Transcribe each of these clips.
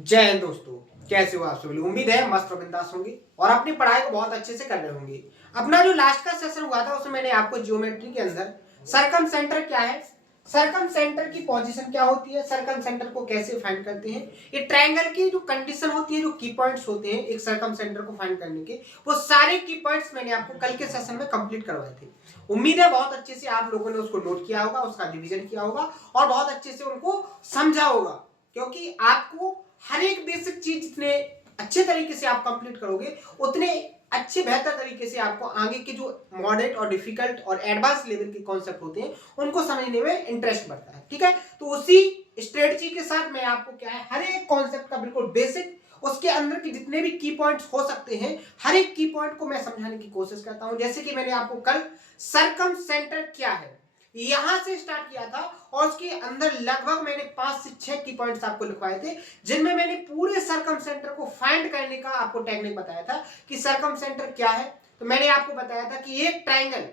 जय हिंद दोस्तों। कैसे हो आप सभी? उम्मीद है मस्त और बिंदास होंगे और अपनी पढ़ाई को बहुत अच्छे से कर रहे होंगे। अपना जो लास्ट का सेशन हुआ था उसमें मैंने आपको ज्योमेट्री के अंदर सरकम सेंटर क्या है, सरकम सेंटर की पोजीशन क्या होती है, सरकम सेंटर को कैसे फाइंड करते हैं, ये ट्रायंगल की जो कंडीशन होती है, जो की पॉइंट्स होते हैं एक सरकम सेंटर को फाइंड करने के, वो सारे की पॉइंट्स मैंने आपको कल के सेशन में कंप्लीट करवाए थे। उम्मीद है बहुत अच्छे से आप लोगों ने उसको नोट किया होगा, उसका रिवीजन किया होगा और बहुत अच्छे से उनको समझा होगा, क्योंकि आपको हर एक बेसिक चीज जितने अच्छे तरीके से आप कंप्लीट करोगे उतने अच्छे बेहतर तरीके से आपको आगे के जो मॉडरेट और डिफिकल्ट और एडवांस लेवल के कॉन्सेप्ट होते हैं उनको समझने में इंटरेस्ट बढ़ता है। ठीक है, तो उसी स्ट्रेटजी के साथ मैं आपको क्या है हर एक कॉन्सेप्ट का बिल्कुल बेसिक, उसके अंदर के जितने भी की पॉइंट्स हो सकते हैं हर एक की पॉइंट को मैं समझाने की कोशिश करता हूं। जैसे कि मैंने आपको कल सरकम सेंटर क्या है यहां से स्टार्ट किया था और उसके अंदर लगभग मैंने 5 से 6 की पॉइंट्स आपको लिखवाए थे, जिनमें मैंने पूरे सरकम सेंटर को फाइंड करने का आपको टेक्निक बताया था कि सरकम सेंटर क्या है। तो मैंने आपको बताया था कि एक ट्राइंगल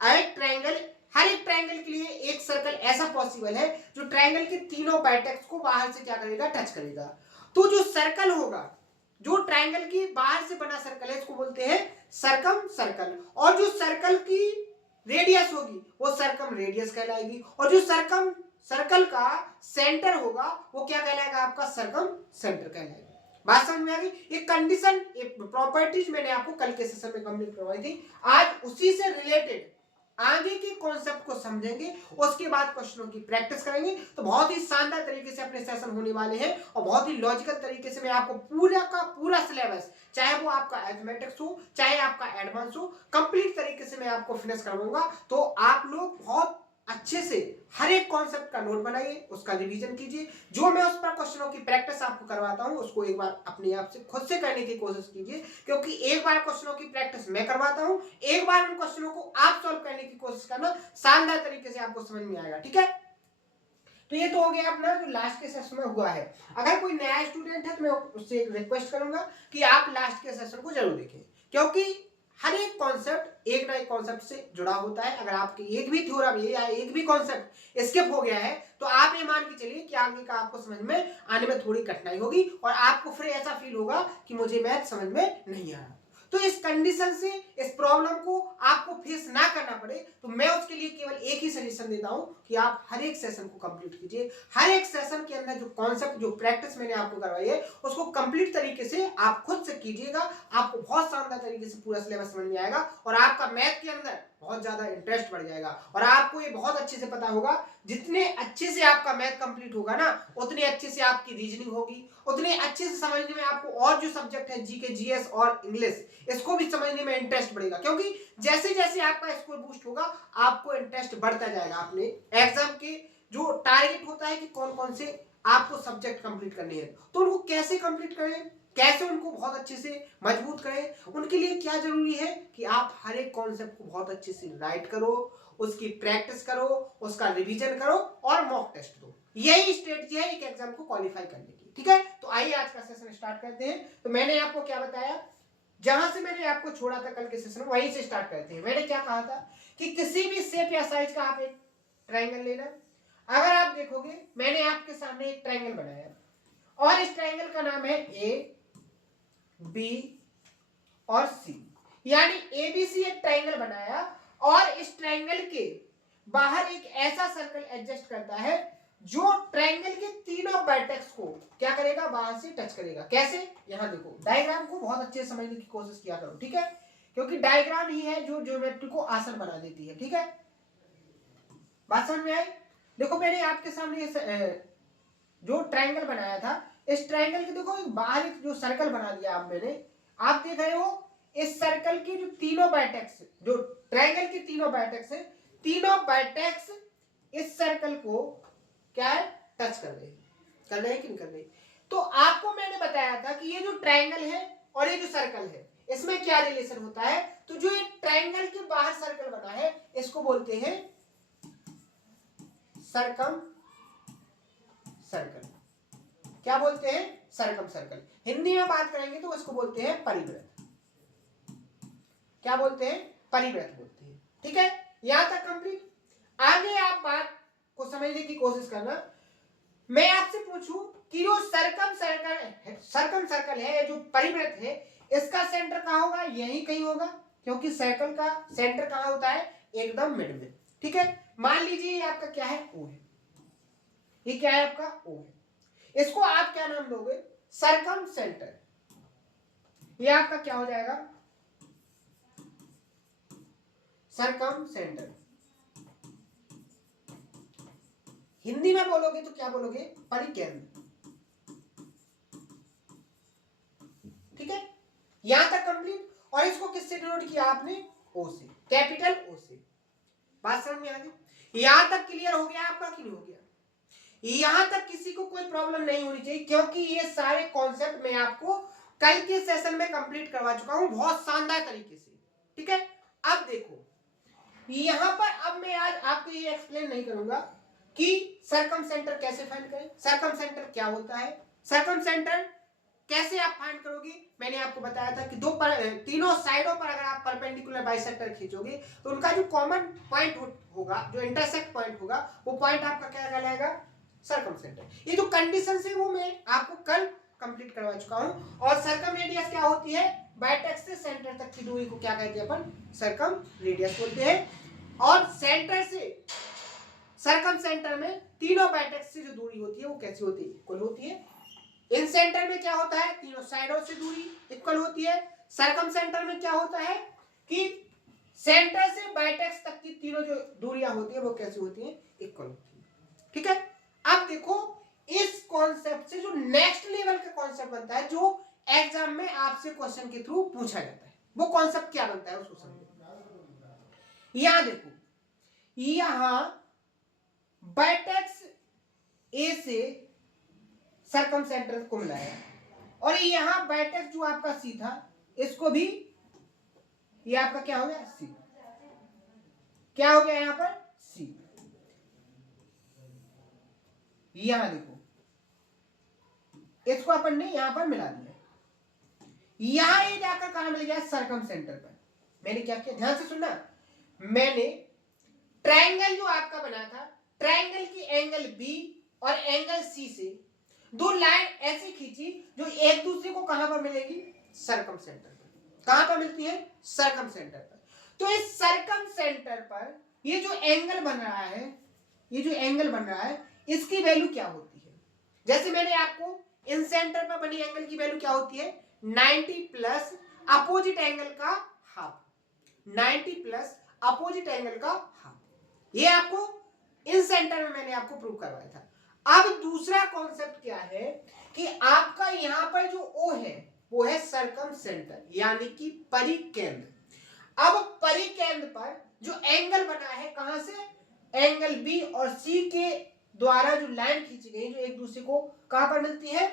हर एक ट्राइंगल के लिए एक सर्कल ऐसा पॉसिबल है जो ट्राइंगल के तीनों वर्टेक्स को बाहर से क्या करेगा, टच करेगा। तो जो सर्कल होगा, जो ट्राइंगल की बाहर से बना सर्कल है इसको बोलते हैं सरकम सर्कल, और जो सर्कल की रेडियस होगी वो सरकम रेडियस कहलाएगी, और जो सरकम सर्कल का सेंटर होगा वो क्या कहलाएगा, आपका सरकम सेंटर कहलाएगा। बात समझ में आ गई? ये कंडीशन, ये प्रॉपर्टीज मैंने आपको कल के सेशन में कंप्लीट करवाई थी। आज उसी से रिलेटेड आगे के कॉन्सेप्ट को समझेंगे, उसके बाद क्वेश्चनों की प्रैक्टिस करेंगे। तो बहुत ही शानदार तरीके से अपने सेशन होने वाले हैं और बहुत ही लॉजिकल तरीके से मैं आपको पूरा का पूरा सिलेबस, चाहे वो आपका एथमेटिक्स हो चाहे आपका एडवांस हो, कंप्लीट तरीके से मैं आपको फिनिश करवाऊंगा। तो आप लोग बहुत अच्छे से हर एक कॉन्सेप्ट का नोट बनाइए, उसका रिवीजन कीजिए। जो मैं उस पर क्वेश्चनों की प्रैक्टिस आपको करवाता हूं उसको एक बार अपने आप से खुद से करने की कोशिश कीजिए, क्योंकि एक बार क्वेश्चनों की प्रैक्टिस मैं करवाता हूं, एक बार उन क्वेश्चनों को आप सॉल्व करने की कोशिश करना, शानदार तरीके से आपको समझ में आएगा। ठीक है, तो ये तो हो गया अपना जो लास्ट के सेशन में हुआ है। अगर कोई नया स्टूडेंट है तो मैं उससे एक रिक्वेस्ट करूंगा कि आप लास्ट के सेशन को जरूर देखें, क्योंकि हर एक कॉन्सेप्ट एक ना एक कॉन्सेप्ट से जुड़ा होता है। अगर आपके एक भी थ्योरम या एक भी कॉन्सेप्ट स्किप हो गया है तो आप ये मान के चलिए कि आगे का आपको समझ में आने में थोड़ी कठिनाई होगी और आपको फिर ऐसा फील होगा कि मुझे मैथ समझ में नहीं आ रहा। तो इस कंडीशन से, इस प्रॉब्लम को आपको फेस ना करना पड़े, तो मैं उसके लिए केवल एक ही सजेशन देता हूं कि आप हर एक सेशन को कंप्लीट कीजिए। हर एक सेशन के अंदर जो कॉन्सेप्ट, जो प्रैक्टिस मैंने आपको करवाई है उसको कंप्लीट तरीके से आप खुद से कीजिएगा। आपको बहुत शानदार तरीके से पूरा सिलेबस समझ में आएगा और आपका मैथ के अंदर बहुत ज्यादा इंटरेस्ट बढ़ जाएगा। और आपको ये बहुत अच्छे से पता होगा, जितने अच्छे से आपका मैथ कंप्लीट होगा ना उतने अच्छे से आपकी रीजनिंग होगी, उतने अच्छे से समझने में आपको और जो सब्जेक्ट है जीके, जीएस और इंग्लिश, इसको भी समझने में इंटरेस्ट बढ़ेगा। क्योंकि जैसे जैसे आपका स्कोर बूस्ट होगा आपको इंटरेस्ट बढ़ता जाएगा। अपने एग्जाम के जो टारगेट होता है कि कौन कौन से आपको सब्जेक्ट कंप्लीट करने हैं, तो उनको कैसे कंप्लीट करें, कैसे उनको बहुत अच्छे से मजबूत करें, उनके लिए क्या जरूरी है कि आप हर एक कॉन्सेप्ट को बहुत अच्छे से राइट करो, उसकी प्रैक्टिस करो, उसका रिवीजन करो और मॉक टेस्ट दो। यही स्ट्रेटजी है एक एग्जाम को क्वालिफाई करने की। ठीक है, तो आइए आज का सेशन स्टार्ट करते हैं। तो मैंने आपको क्या बताया, जहां से मैंने आपको छोड़ा था कल के सेशन में वहीं से स्टार्ट करते हैं। मैंने क्या कहा था कि किसी भी शेप या साइज का आप एक ट्रायंगल लेना। अगर आप देखोगे मैंने आपके सामने एक ट्रायंगल बनाया और इस ट्रायंगल का नाम है ए बी और सी, यानी एबीसी एक ट्रायंगल बनाया और इस ट्रायंगल के बाहर एक ऐसा सर्कल एडजस्ट करता है जो ट्रायंगल के तीनों वर्टेक्स को क्या करेगा, बाहर से टच करेगा। कैसे, यहां देखो, डायग्राम को बहुत अच्छे से समझने की कोशिश किया करो। ठीक है, क्योंकि डायग्राम ही है जो ज्योमेट्री को आसान बना देती है। ठीक है, बात समझ में आई? देखो मैंने आपके सामने जो ट्रायंगल बनाया था, इस ट्रायंगल के देखो बाहर एक जो सर्कल बना दिया आप, मैंने, आप देख रहे हो इस सर्कल के जो तीनों वर्टेक्स, जो ट्रायंगल के तीनों वर्टेक्स है, तीनों वर्टेक्स इस सर्कल को क्या है, टच कर रहे हैं, कर रहे हैं कि नहीं कर रहे? तो आपको मैंने बताया था कि ये जो ट्रायंगल है और ये जो सर्कल है इसमें क्या रिलेशन होता है। तो जो ये ट्रायंगल के बाहर सर्कल बना है इसको बोलते हैं सरकम सर्कल। क्या बोलते हैं, सरकम सर्कल। हिंदी में बात करेंगे तो इसको बोलते हैं परिवृत्त। क्या बोलते हैं, परिवृत्त बोलते हैं। ठीक है, यहां तक कंप्लीट। आगे आप बात को समझने की कोशिश करना। मैं आपसे पूछूं कि जो सर्कम सर्कल है, जो परिवृत्त है, इसका सेंटर कहाँ होगा? यही कहीं होगा, क्योंकि सर्कल का सेंटर कहाँ होता है? एकदम मिड में। ठीक है, मान लीजिए ये आपका क्या है? ओ है। ये क्या है आपका? ओ है। इसको आप क्या नाम दोगे? Circum centre. ये आपका क्या हो जाएगा? Circum centre. हिंदी में बोलोगे तो क्या बोलोगे? परिकेंद्र। ठीक है, यहां तक कंप्लीट। और इसको किससे डिनोट किया आपने? ओ से, कैपिटल ओ से। बात समझ में आ गई? यहां तक क्लियर हो गया आपका कि नहीं हो गया? यहां तक किसी को कोई प्रॉब्लम नहीं होनी चाहिए, क्योंकि ये सारे कॉन्सेप्ट मैं आपको कल के सेशन में कंप्लीट करवा चुका हूं बहुत शानदार तरीके से। ठीक है, अब देखो यहां पर, अब मैं आज आपको ये एक्सप्लेन नहीं करूंगा कि सर्कम सेंटर कैसे फाइंड करें, सर्कम सेंटर क्या होता है, सर्कम सेंटर कैसे आप फाइंड करोगे। मैंने आपको बताया था कि तीनों साइडों पर अगर आप परपेंडिकुलर बाइसेक्टर खींचोगे तो उनका जो कॉमन पॉइंट होगा, जो इंटरसेक्ट पॉइंट होगा, वो पॉइंट आपका क्या कहलाएगा? Circum centre. ये जो कंडीशन है वो मैं आपको कल कंप्लीट करवा चुका हूं। और सर्कम रेडियस क्या होती है? बाइटेक्स से सेंटर तक की दूरी को क्या कहते हैं? अपन सर्कम रेडियस बोलते हैं। और सेंटर से सर्कम सेंटर में तीनों बाइटेक्स से जो दूरी होती है वो कैसी होती है? इक्वल होती है। इन सेंटर में क्या होता है? तीनों साइडों से दूरी इक्वल होती है। सर्कम सेंटर में क्या होता है कि सेंटर से बाइटेक्स तक की तीनों जो दूरियां होती है वो कैसी होती है? इक्वल होती है। ठीक है, अब देखो इस कॉन्सेप्ट से जो नेक्स्ट लेवल का कॉन्सेप्ट बनता है, जो एग्जाम में आपसे क्वेश्चन के थ्रू पूछा जाता है, वो कॉन्सेप्ट क्या बनता है उसको समझो। यहां देखो, यहां बाइटेक्स ए से सर्कम सेंटर को मिलाया, और यहां बाइटेक्स जो आपका सी था, इसको भी, ये आपका क्या हो गया? सी। क्या हो गया यहां पर? सी। यहां देखो, इसको अपन ने यहां पर मिला दिया, यहां ये जाकर कहां मिल गया? सर्कम सेंटर पर। मैंने क्या किया, ध्यान से सुनना, मैंने ट्रायंगल जो आपका बना था, ट्रायंगल की एंगल बी और एंगल सी से दो लाइन ऐसी खींची जो एक दूसरे को कहां पर मिलेगी? सर्कम सेंटर पर। कहां पर मिलती है? सर्कम सेंटर पर। तो इस सर्कम सेंटर पर ये जो एंगल बन रहा है, ये जो एंगल बन रहा है, इसकी वैल्यू क्या होती है? जैसे मैंने आपको इन सेंटर पर बनी एंगल की वैल्यू क्या होती है? 90 प्लस अपोजिट एंगल का हाफ। 90 प्लस अपोजिट एंगल का हाफ। ये आपको इन सेंटर में मैंने आपको प्रूव करवाया था। अब दूसरा कॉन्सेप्ट क्या है कि आपका यहां पर जो ओ है वो है सर्कम सेंटर, यानी कि परिकेंद्र। अब परिकेंद्र पर जो एंगल बना है, कहां से? एंगल बी और सी के द्वारा जो लाइन खींची गई, जो एक दूसरे को कहां पर मिलती है?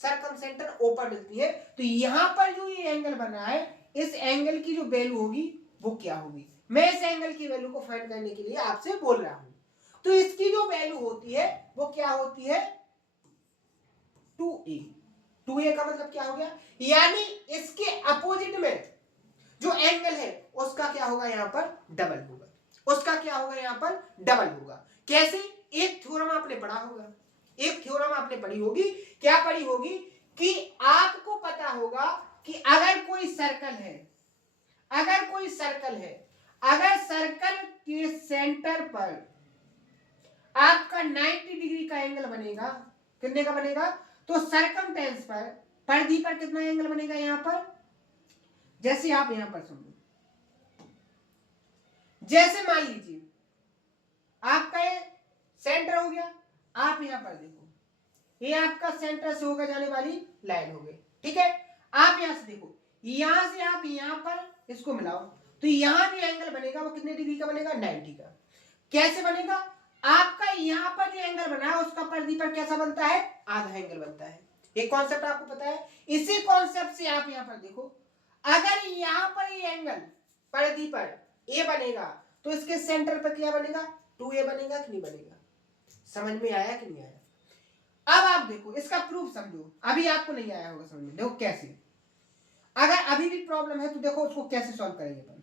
सर्कम सेंटर ओ पर मिलती है। तो यहां पर जो ये एंगल बना है, इस एंगल की जो वैल्यू होगी वो क्या होगी? मैं इस एंगल की वैल्यू को फाइंड करने के लिए आपसे बोल रहा हूं। तो इसकी जो वैल्यू होती है वो क्या होती है? 2a। 2a का मतलब क्या हो गया? यानी इसके अपोजिट में जो एंगल है उसका क्या होगा? यहां पर डबल होगा। उसका क्या होगा? यहां पर डबल होगा। कैसे? एक थ्योरम आपने पढ़ा होगा, एक थ्योरम आपने पढ़ी होगी। क्या पढ़ी होगी? कि आपको पता होगा कि अगर कोई सर्कल है, अगर कोई सर्कल है, अगर सर्कल के सेंटर पर आपका 90 डिग्री का एंगल बनेगा, कितने का बनेगा? तो सर्कमटेंस पर, परिधि पर कितना एंगल बनेगा यहां पर? जैसे आप यहां पर समझो, जैसे मान लीजिए आपका ये सेंटर हो गया, आप यहां पर देखो, ये आपका सेंटर से होकर जाने वाली लाइन हो गई। ठीक है, आप यहां से देखो, यहां से आप यहां पर इसको मिलाओ, तो यहां जो एंगल बनेगा वो कितने डिग्री का बनेगा? 90 का। कैसे बनेगा? आपका यहां पर जो एंगल बना है उसका परिधि पर कैसा बनता है? आधा एंगल बनता है। ये कॉन्सेप्ट आपको पता है। इसी कॉन्सेप्ट से आप यहां पर देखो, अगर यहां पर ये एंगल परिधि पर ए बनेगा तो इसके सेंटर पर क्या बनेगा? 2a बनेगा कि नहीं बनेगा? समझ में आया कि नहीं आया? अब आप देखो, इसका प्रूफ समझो। अभी आपको नहीं आया होगा समझ में, देखो कैसे। अगर अभी भी प्रॉब्लम है तो देखो उसको कैसे सॉल्व करेंगे अपन।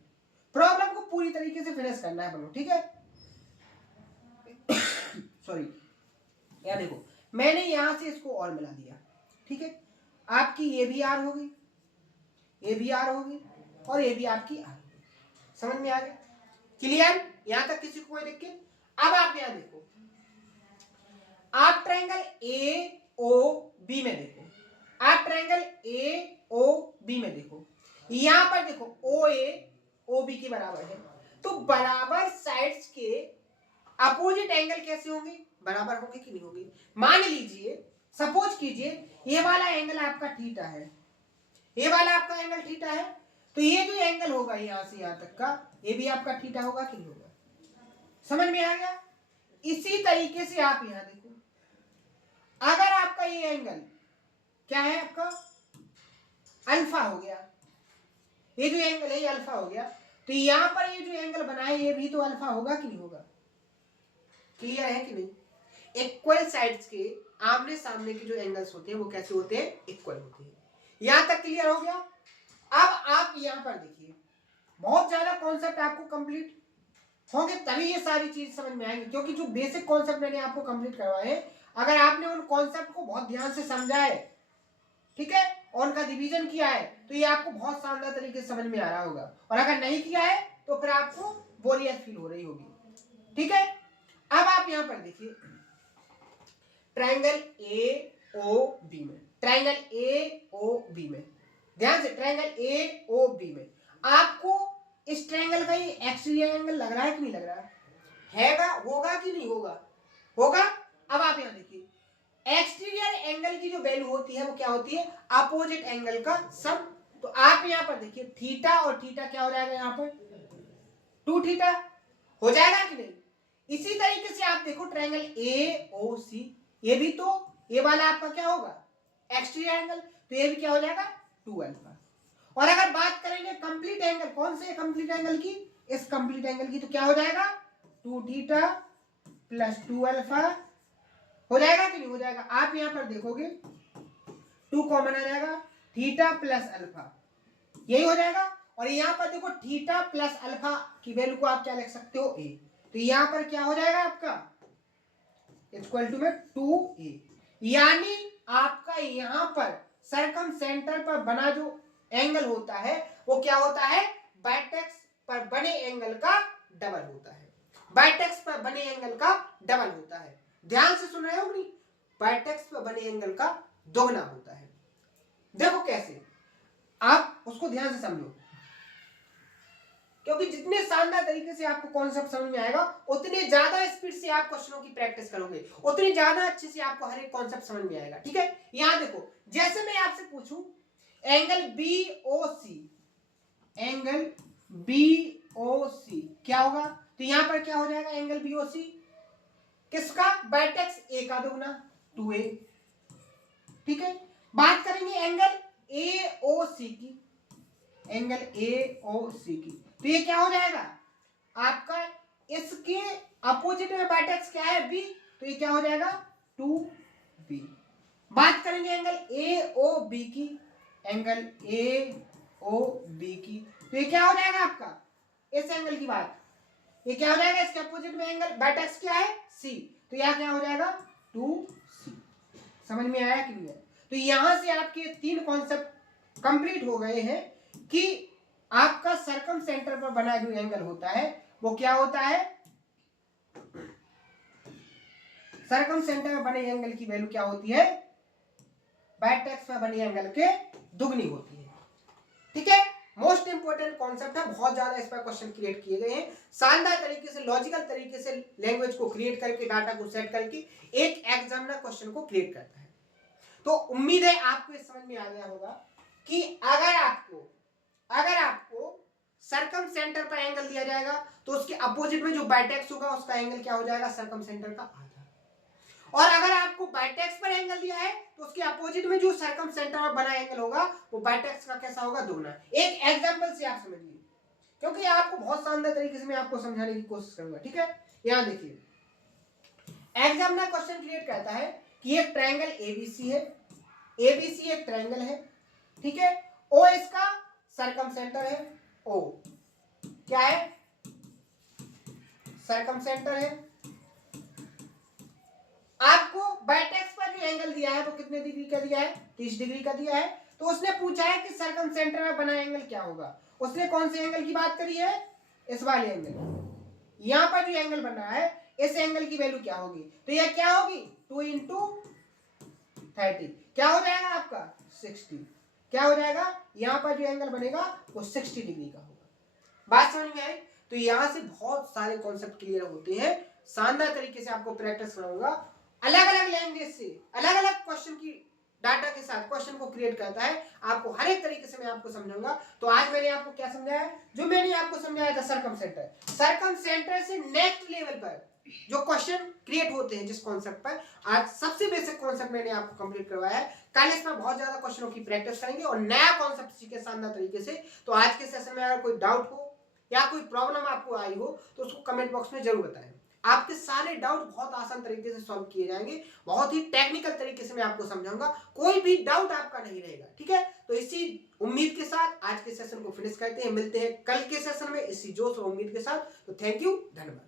प्रॉब्लम को पूरी तरीके से फिनिश करना है अपन को, ठीक है? सॉरी, या देखो, मैंने यहां से इसको और मिला दिया, ठीक है। आपकी ये भी आर होगी, ये भी आर होगी और ये भी आपकी आर होगी। समझ में आ गया? क्लियर? यहां तक किसी को कोई दिक्कत? अब आप यहां देखो, आप ट्रायंगल ए ओ बी में देखो, आप ट्रायंगल ए ओ बी में देखो, यहां पर देखो ओ ए ओ बी के बराबर है, तो बराबर साइड्स के अपोजिट एंगल कैसे होंगे? बराबर होंगे कि नहीं होंगे? मान लीजिए, सपोज कीजिए ये वाला एंगल आपका थीटा है, ये वाला आपका एंगल थीटा है, तो ये जो एंगल होगा यहां से यहां तक का, ये भी आपका थीटा होगा कि नहीं होगा? समझ में आ गया? इसी तरीके से आप यहां देखो, अगर आपका ये एंगल क्या है, आपका अल्फा हो गया, ये जो एंगल है ये अल्फा हो गया, तो यहां पर ये जो एंगल बना है ये भी तो अल्फा होगा कि नहीं होगा? क्लियर है कि नहीं? इक्वल साइड्स के आमने सामने के जो एंगल्स होते हैं वो कैसे होते हैं? इक्वल होते हैं। यहां तक क्लियर हो गया? अब आप यहां पर देखिए, बहुत ज्यादा कॉन्सेप्ट आपको कंप्लीट होंगे तभी ये सारी चीज समझ में आएंगी, क्योंकि जो बेसिक कॉन्सेप्ट मैंने आपको कंप्लीट करवाए, अगर आपने उन कॉन्सेप्ट को बहुत ध्यान से समझा है, ठीक है, और उनका डिवीजन किया है, तो ये आपको बहुत शानदार तरीके से समझ में आ रहा होगा। और अगर नहीं किया है तो फिर आपको बोरियत फील हो रही होगी, ठीक है। अब आप यहां पर देखिए, ट्रायंगल ए ओ बी में, ट्रायंगल ए ओ बी में, ध्यान से, ट्रायंगल ए ओ बी में आपको इस ट्रायंगल का ये एक्सटीरियर एंगल लग रहा है कि नहीं लग रहा हैगा? होगा कि नहीं होगा? होगा। अब आप यहां देखिए, एक्सटीरियर एंगल की जो वैल्यू होती है वो क्या होती है? अपोजिट एंगल का सम। तो आप यहां पर देखिए, थीटा और थीटा क्या हो जाएगा? यहां पर 2 थीटा हो जाएगा कि नहीं? इसी तरीके से आप देखो ट्रायंगल ए ओ सी, ये भी तो ये वाला आपका क्या होगा? एक्सटीरियर एंगल, तो ये भी क्या हो जाएगा? 2 अल्फा। और अगर बात करेंगे कंप्लीट एंगल, कौन से कंप्लीट एंगल की? इस कंप्लीट एंगल की, तो क्या हो जाएगा? 2 थीटा प्लस 2 अल्फा हो जाएगा कि नहीं हो जाएगा? आप यहां पर देखोगे 2 कॉमन आ जाएगा, थीटा प्लस अल्फा यही हो जाएगा। और यहां पर देखो थीटा प्लस अल्फा की वैल्यू को आप क्या लिख सकते हो? ए। तो यहां पर क्या हो जाएगा आपका? इक्वल टू में 2a, यानी आपका यहां पर सर्कम सेंटर पर बना जो एंगल होता है वो क्या होता है? बाइटेक्स पर बने एंगल का डबल होता है, बाइटेक्स पर बने एंगल का डबल होता है। ध्यान से सुन रहे हो नहीं? बाइटेक्स पर बने एंगल का दोगुना होता है। देखो कैसे, आप उसको ध्यान से समझो, क्योंकि जितने शानदार तरीके से आपको कॉन्सेप्ट समझ में आएगा, उतने ज्यादा स्पीड से आप क्वेश्चनों की प्रैक्टिस करोगे, उतनी ज्यादा अच्छे से आपको हर एक कॉन्सेप्ट समझ में आएगा, ठीक है। यहां देखो, जैसे मैं आपसे पूछूं एंगल बीओसी, एंगल बीओसी क्या होगा? तो यहां पर क्या हो जाएगा? एंगल बीओसी किसका? बाइटेक्स ए का दुगना 2a, ठीक है। बात करेंगे एंगल एओसी की, एंगल एओसी की, तो ये क्या हो जाएगा आपका? इसके अपोजिट में बाइटेक्स क्या है? बी, तो ये क्या हो जाएगा? 2b। बात करेंगे एंगल एओबी की, एंगल एओबी की, तो ये क्या हो जाएगा आपका? इस एंगल की बात, ये क्या हो जाएगा? इसके अपोजिट में एंगल बाइटेक्स क्या है? सी, तो यहां क्या हो जाएगा? 2c। समझ में आया कि नहीं? तो यहां से आपके 3 कॉन्सेप्ट कंप्लीट हो गए हैं कि आपका सर्कम सेंटर पर बना जो एंगल होता है वो क्या होता है? सर्कम सेंटर में बने एंगल की वैल्यू क्या होती है? बाइटेक्स में बने एंगल के दुगनी होती है, ठीक है। मोस्ट इंपोर्टेंट कॉन्सेप्ट है, बहुत ज्यादा इस पर क्वेश्चन क्रिएट किए गए हैं, शानदार तरीके से, लॉजिकल तरीके से लैंग्वेज को क्रिएट करके, डाटा को सेट करके एक एग्जामिनर क्वेश्चन को क्रिएट करता है। तो उम्मीद है आपको ये समझ में आ गया होगा कि अगर आपको सर्कम सेंटर पर एंगल दिया जाएगा तो उसके अपोजिट में जो बाइटेक्स होगा उसका एंगल क्या हो जाएगा? सर्कम सेंटर का आधा। और अगर आपको बाइटेक्स पर एंगल दिया है तो उसके अपोजिट में जो सर्कम सेंटर में बना एंगल होगा वो बाइटेक्स का कैसा होगा? दुगना। एक एग्जांपल से आप समझिए, क्योंकि आपको बहुत शानदार तरीके से मैं आपको समझाने की कोशिश करूंगा, ठीक है। यहां देखिए, एग्जामिनर क्वेश्चन क्रिएट करता है कि एक ट्रायंगल एबीसी है, एबीसी एक ट्रायंगल है, ठीक है। ओ इसका सर्कम सेंटर है, ओ क्या है? सर्कम सेंटर है। आपको बाइटेक्स पर जो एंगल दिया है वो कितने डिग्री का दिया है, 30 डिग्री का दिया है। तो उसने पूछा है कि सर्कम सेंटर में बना एंगल क्या होगा। उसने कौन से एंगल की बात करी है, इस वाले एंगल। यहां पर जो एंगल बना है इस एंगल की वैल्यू क्या होगी, तो यह क्या होगी 2 इंटू 30, क्या हो जाएगा आपका 60। क्या हो जाएगा, यहां पर जो एंगल बनेगा वो 60 डिग्री का होगा। बात समझ में आई। तो यहां से बहुत सारे कॉन्सेप्ट क्लियर होते हैं, शानदार तरीके से आपको प्रैक्टिस कराऊंगा। अलग अलग लैंग्वेज से अलग अलग क्वेश्चन की डाटा के साथ क्वेश्चन को क्रिएट करता है, आपको हर एक तरीके से मैं आपको समझाऊंगा। तो आज मैंने आपको क्या समझाया, जो मैंने आपको समझाया था सर्कम सेंटर से नेक्स्ट लेवल पर जो क्वेश्चन क्रिएट होते हैं जिस कॉन्सेप्ट पर, आज सबसे बेसिक कॉन्सेप्ट मैंने आपको कंप्लीट करवाया है। कल इसमें बहुत ज्यादा क्वेश्चनों की प्रैक्टिस करेंगे और नया कॉन्सेप्ट सीखे शानदार तरीके से। तो आज के सेशन में अगर कोई डाउट हो या कोई प्रॉब्लम आपको आई हो तो उसको कमेंट बॉक्स में जरूर बताएं। आपके सारे डाउट बहुत आसान तरीके से सॉल्व किए जाएंगे, बहुत ही टेक्निकल तरीके से मैं आपको समझाऊंगा, कोई भी डाउट आपका नहीं रहेगा। ठीक है, तो इसी उम्मीद के साथ आज के सेशन को फिनिश करते हैं, मिलते हैं कल के सेशन में इसी जोश और उम्मीद के साथ। तो थैंक यू, धन्यवाद।